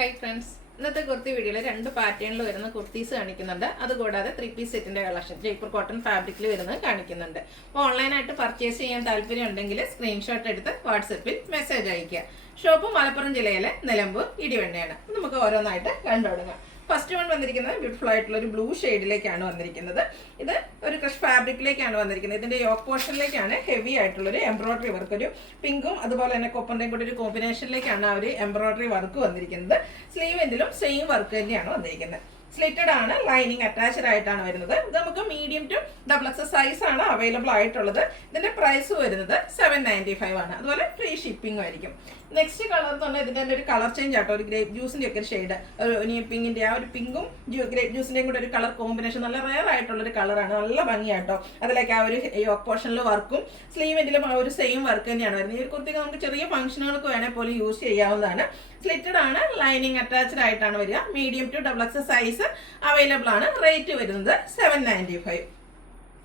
Hi friends. ഇന്നത്തെ കുർത്തി വീഡിയോയിൽ രണ്ട് പാറ്റേണിൽ വരുന്ന കുർത്തീസ് കാണിക്കുന്നുണ്ട്. അതുകൂടാതെ 3 പീസ് സെറ്റിന്റെ കളക്ഷൻ ജയ്പൂർ കോട്ടൺ ഫാബ്രിക്കിൽ വരുന്നത് കാണിക്കുന്നുണ്ട്. അപ്പോൾ ഓൺലൈനായിട്ട് പർച്ചേസ് ചെയ്യാൻ താല്പര്യം ഉണ്ടെങ്കിൽ സ്ക്രീൻഷോട്ട് എടുത്ത് വാട്സപ്പിൽ മെസ്സേജ് അയയ്ക്കുക. ഷോപ്പ് മലപ്പുറം ജില്ലയിലെ നിലമ്പൂർ ഇടിവണ്ണയാണ്. നമുക്ക് ഓരോന്നായിട്ട് കണ്ടുതുടങ്ങാം. ഫസ്റ്റ് വൺ വന്നിരിക്കുന്നത് ബ്യൂട്ടിഫുൾ ആയിട്ടുള്ള ഒരു ബ്ലൂ ഷെയ്ഡിലേക്കാണ് വന്നിരിക്കുന്നത്. ഇത് ഒരു ക്രഷ് ഫാബ്രിക്കിലേക്കാണ് വന്നിരിക്കുന്നത്. ഇതിന്റെ യോക്ക് പോർഷനിലേക്കാണ് ഹെവി ആയിട്ടുള്ളൊരു എംബ്രോയിഡറി വർക്ക്, ഒരു പിങ്കും അതുപോലെ തന്നെ കൊപ്പറിന്റെയും കൂടി ഒരു കോമ്പിനേഷനിലേക്കാണ് ആ ഒരു എംബ്രോയിഡറി വർക്ക് വന്നിരിക്കുന്നത്. സ്ലീവ് എൻഡിലും സെയിം വർക്ക് തന്നെയാണ് വന്നിരിക്കുന്നത്. സ്ലിറ്റഡ് ആണ്, ലൈനിങ് അറ്റാച്ച്ഡ് ആയിട്ടാണ് വരുന്നത്. ഇത് നമുക്ക് മീഡിയം ടു XXL സൈസ് ആണ് അവൈലബിൾ ആയിട്ടുള്ളത്. ഇതിന്റെ പ്രൈസ് വരുന്നത് 795 ആണ്. അതുപോലെ ഫ്രീ ഷിപ്പിംഗ് ആയിരിക്കും. നെക്സ്റ്റ് കളർ എന്ന് പറഞ്ഞാൽ ഇതിന്റെ ഒരു കളർ ചേഞ്ച് ആട്ടോ, ഒരു ഗ്രേപ്പ് ജ്യൂസിന്റെ ഒക്കെ ഒരു ഷെയ്ഡ്, ഒരു പിങ്കിന്റെ ആ ഒരു പിങ്കും ഗ്രേപ്പ് ജ്യൂസിന്റെയും കൂടെ ഒരു കളർ കോമ്പിനേഷൻ നല്ല റെയർ ആയിട്ടുള്ള ഒരു കളറാണ്. നല്ല ഭംഗിയാട്ടോ. അതിലേക്ക് ആ ഒരു യോക്ക് പോർഷനിൽ വർക്കും സ്ലീവെന്റിലും ആ ഒരു സെയിം വർക്ക് തന്നെയാണ് വരുന്നത്. ഈ ഒരു കുർത്തിക്ക് നമുക്ക് ചെറിയ ഫംഗ്ഷനുകൾക്ക് വേണേൽ പോലും യൂസ് ചെയ്യാവുന്നതാണ്. സ്ലിറ്റഡ് ആണ്, ലൈനിങ് അറ്റാച്ച്ഡ് ആയിട്ടാണ് വരിക. Medium to XXL size available ആണ്. റേറ്റ് വരുന്നത് 795.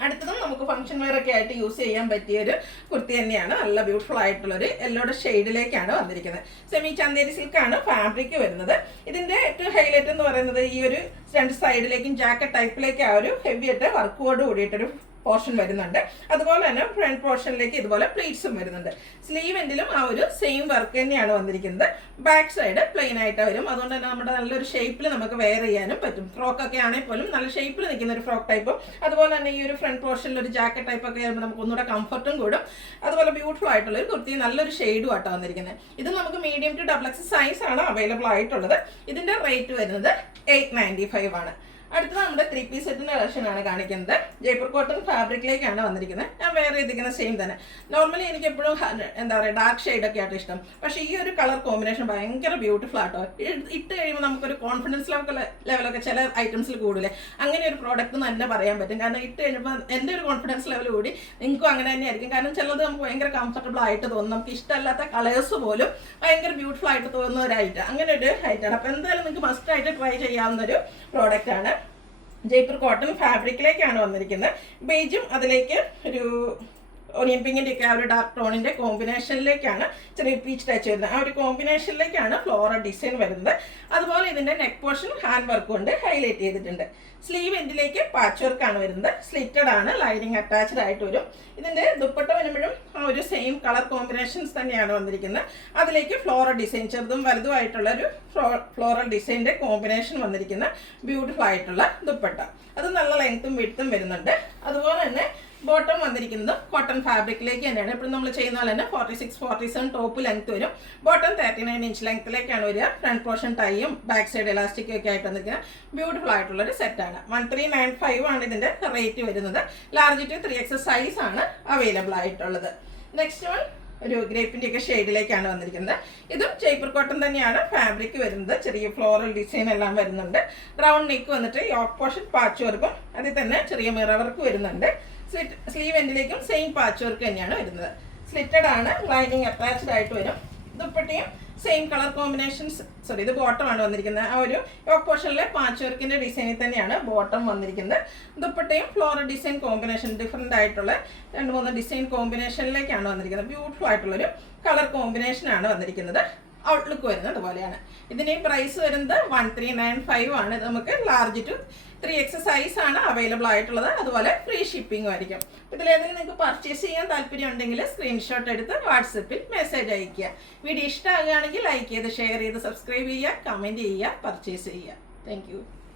അടുത്തതും നമുക്ക് ഫംഗ്ഷൻ വെയർ ഒക്കെ ആയിട്ട് യൂസ് ചെയ്യാൻ പറ്റിയ ഒരു കുർത്തി തന്നെയാണ്. നല്ല ബ്യൂട്ടിഫുൾ ആയിട്ടുള്ള ഒരു യെല്ലോയുടെ ഷെയ്ഡിലേക്കാണ് വന്നിരിക്കുന്നത്. സെമി ചന്തേരി സിൽക്കാണ് ഫാബ്രിക് വരുന്നത്. ഇതിന്റെ ഏറ്റവും ഹൈലൈറ്റ് എന്ന് പറയുന്നത് ഈ ഒരു രണ്ട് സൈഡിലേക്കും ജാക്കറ്റ് ടൈപ്പിലേക്ക് ആ ഒരു ഹെവി ആയിട്ട് വർക്കോട് കൂടിയിട്ടൊരു പോർഷൻ വരുന്നുണ്ട്. അതുപോലെ തന്നെ ഫ്രണ്ട് പോർഷനിലേക്ക് ഇതുപോലെ പ്ലീറ്റ്സും വരുന്നുണ്ട്. സ്ലീവ് എൻഡിലും ആ ഒരു സെയിം വർക്ക് തന്നെയാണ് വന്നിരിക്കുന്നത്. ബാക്ക് സൈഡ് പ്ലെയിൻ ആയിട്ട് വരും. അതുകൊണ്ട് തന്നെ നമ്മുടെ നല്ലൊരു ഷേപ്പിൽ നമുക്ക് വെയർ ചെയ്യാനും പറ്റും. ഫ്രോക്ക് ഒക്കെ ആണെങ്കിൽ പോലും നല്ല ഷേപ്പിൽ നിൽക്കുന്ന ഒരു ഫ്രോക്ക് ടൈപ്പും, അതുപോലെ തന്നെ ഈ ഒരു ഫ്രണ്ട് പോർഷനിൽ ഒരു ജാക്കറ്റ് ടൈപ്പ് ഒക്കെ ആകുമ്പോൾ നമുക്ക് ഒന്നുകൂടെ കംഫർട്ടും കൂടും. അതുപോലെ ബ്യൂട്ടിഫുൾ ആയിട്ടുള്ള ഒരു കുർത്തി, നല്ലൊരു ഷെയ്ഡും ആട്ടോ വന്നിരിക്കുന്നത്. ഇത് നമുക്ക് മീഡിയം ടു XXL സൈസ് ആണ് അവൈലബിൾ ആയിട്ടുള്ളത്. ഇതിന്റെ റേറ്റ് വരുന്നത് 895 ആണ്. അടുത്തത് നമ്മുടെ 3 പീസ് സെറ്റിന്റെ കളക്ഷൻ ആണ് കാണിക്കുന്നത്. ജയ്പൂർ കോട്ടൺ ഫാബ്രിക്കിലേക്കാണ് വന്നിരിക്കുന്നത്. ഞാൻ വേറെ ചെയ്തിരിക്കുന്ന സെയിം തന്നെ. നോർമലി എനിക്ക് എപ്പോഴും എന്താ പറയുക ഡാർക്ക് ഷെയ്ഡ് ഒക്കെ ആയിട്ട് ഇഷ്ടം. പക്ഷേ ഈ ഒരു കളർ കോമ്പിനേഷൻ ഭയങ്കര ബ്യൂട്ടിഫുൾ ആട്ടോ. ഇട്ട് കഴിയുമ്പോൾ നമുക്കൊരു കോൺഫിഡൻസ് ലെവലൊക്കെ ചില ഐറ്റംസിൽ കൂടില്ലേ, അങ്ങനെ ഒരു പ്രോഡക്റ്റ് എന്ന് തന്നെ പറയാൻ പറ്റും. കാരണം ഇട്ട് കഴിയുമ്പോൾ എൻ്റെ ഒരു കോൺഫിഡൻസ് ലെവൽ കൂടി നിങ്ങൾക്കും അങ്ങനെ തന്നെ ആയിരിക്കും. കാരണം ചിലത് നമുക്ക് ഭയങ്കര കംഫർട്ടബിൾ ആയിട്ട് തോന്നും. നമുക്ക് ഇഷ്ടമല്ലാത്ത കളേഴ്സ് പോലും ഭയങ്കര ബ്യൂട്ടിഫുൾ ആയിട്ട് തോന്നുന്ന ഒരു ഐറ്റം, അങ്ങനെ ഒരു ഐറ്റമാണ്. അപ്പോൾ എന്തായാലും നിങ്ങൾക്ക് മസ്റ്റ് ആയിട്ട് ട്രൈ ചെയ്യാവുന്ന ഒരു പ്രോഡക്റ്റ് ആണ്. ജയ്പൂർ കോട്ടൺ ഫാബ്രിക്കിലേക്കാണ് വന്നിരിക്കുന്നത്. ബേജും അതിലേക്ക് ഒരു ഓണിയൻ പിങ്കിൻ്റെ ഒക്കെ ആ ഒരു ഡാർക്ക് ടോണിൻ്റെ കോമ്പിനേഷനിലേക്കാണ് ചെറിയ പീച്ച് ടച്ച് വരുന്നത്. ആ ഒരു കോമ്പിനേഷനിലേക്കാണ് ഫ്ലോറൽ ഡിസൈൻ വരുന്നത്. അതുപോലെ ഇതിൻ്റെ നെക്ക് പോർഷൻ ഹാൻഡ് വർക്ക് കൊണ്ട് ഹൈലൈറ്റ് ചെയ്തിട്ടുണ്ട്. സ്ലീവ് എൻഡിലേക്ക് പാച്ച് വർക്കാണ് വരുന്നത്. സ്ലിറ്റഡ് ആണ്, ലൈനിങ് അറ്റാച്ച്ഡ് ആയിട്ട് വരും. ഇതിൻ്റെ ദുപ്പട്ട വരുമ്പോഴും ആ ഒരു സെയിം കളർ കോമ്പിനേഷൻസ് തന്നെയാണ് വന്നിരിക്കുന്നത്. അതിലേക്ക് ഫ്ലോറൽ ഡിസൈൻ, ചെറുതും വലുതുമായിട്ടുള്ള ഒരു ഫ്ലോറൽ ഡിസൈൻ്റെ കോമ്പിനേഷൻ വന്നിരിക്കുന്ന ബ്യൂട്ടിഫുൾ ആയിട്ടുള്ള ദുപ്പട്ട. അത് നല്ല ലെങ്ത്തും വിഡ്ത്തും വരുന്നുണ്ട്. അതുപോലെ തന്നെ ബോട്ടം വന്നിരിക്കുന്നത് കോട്ടൺ ഫാബ്രിക്കിലേക്ക് തന്നെയാണ്. എപ്പോഴും നമ്മൾ ചെയ്യുന്ന പോലെ തന്നെ 46-47 ടോപ്പ് ലെങ്ത് വരും. ബോട്ടം 39 ഇഞ്ച് ലെങ്ത്തിലേക്കാണ് വരിക. ഫ്രണ്ട് പോർഷൻ ടൈയും ബാക്ക് സൈഡ് എലാസ്റ്റിക്കും ഒക്കെ ആയിട്ട് വന്നിരിക്കുന്നത് ബ്യൂട്ടിഫുൾ ആയിട്ടുള്ള ഒരു സെറ്റാണ്. 1395 ആണ് ഇതിന്റെ റേറ്റ് വരുന്നത്. ലാർജ് ടു 3XL സൈസ് ആണ് അവൈലബിൾ ആയിട്ടുള്ളത്. നെക്സ്റ്റ് വൺ ഒരു ഗ്രേപ്പിന്റെ ഒക്കെ ഷെയ്ഡിലേക്കാണ് വന്നിരിക്കുന്നത്. ഇതും ജയ്പൂർ കോട്ടൺ തന്നെയാണ് ഫാബ്രിക് വരുന്നത്. ചെറിയ ഫ്ലോറൽ ഡിസൈൻ എല്ലാം വരുന്നുണ്ട്. റൗണ്ട് നെക്ക് വന്നിട്ട് യോക്ക് പോർഷൻ പാച്ച് വർക്കും അതിൽ തന്നെ ചെറിയ മിറർ വർക്ക് വരുന്നുണ്ട്. സ്ലീവ് എൻഡിലേക്കും സെയിം പാച്ച് വർക്ക് തന്നെയാണ് വരുന്നത്. സ്ലിറ്റഡ് ആണ്, ലൈനിങ് അറ്റാച്ച്ഡ് ആയിട്ട് വരും. ദുപ്പട്ടയും സെയിം കളർ കോമ്പിനേഷൻസ്, ഇത് ബോട്ടം ആണ് വന്നിരിക്കുന്നത്. ആ ഒരു യോക്ക് പോർഷനിലെ പാച്ച് വർക്കിന്റെ ഡിസൈനിൽ തന്നെയാണ് ബോട്ടം വന്നിരിക്കുന്നത്. ദുപ്പട്ടയും ഫ്ലോറൽ ഡിസൈൻ കോമ്പിനേഷൻ, ഡിഫറെന്റ് ആയിട്ടുള്ള 2-3 ഡിസൈൻ കോമ്പിനേഷനിലേക്കാണ് വന്നിരിക്കുന്നത്. ബ്യൂട്ടിഫുൾ ആയിട്ടുള്ളൊരു കളർ കോമ്പിനേഷൻ ആണ് വന്നിരിക്കുന്നത്. ഔട്ട്ലുക്ക് വരുന്നത് അതുപോലെയാണ്. ഇതിന്റെ പ്രൈസ് വരുന്നത് 1395 ആണ്. നമുക്ക് ലാർജ് ടു 3XL സൈസ് ആണ് അവൈലബിൾ ആയിട്ടുള്ളത്. അതുപോലെ ഫ്രീ ഷിപ്പിംഗും ആയിരിക്കും. ഇതിലേതെങ്കിലും നിങ്ങൾക്ക് പർച്ചേസ് ചെയ്യാൻ താല്പര്യം ഉണ്ടെങ്കിൽ സ്ക്രീൻഷോട്ട് എടുത്ത് വാട്സപ്പിൽ മെസ്സേജ് അയയ്ക്കുക. വീഡിയോ ഇഷ്ടമാകുകയാണെങ്കിൽ ലൈക്ക് ചെയ്ത് ഷെയർ ചെയ്ത് സബ്സ്ക്രൈബ് ചെയ്യുക, കമൻറ്റ് ചെയ്യുക, പർച്ചേസ് ചെയ്യുക. താങ്ക്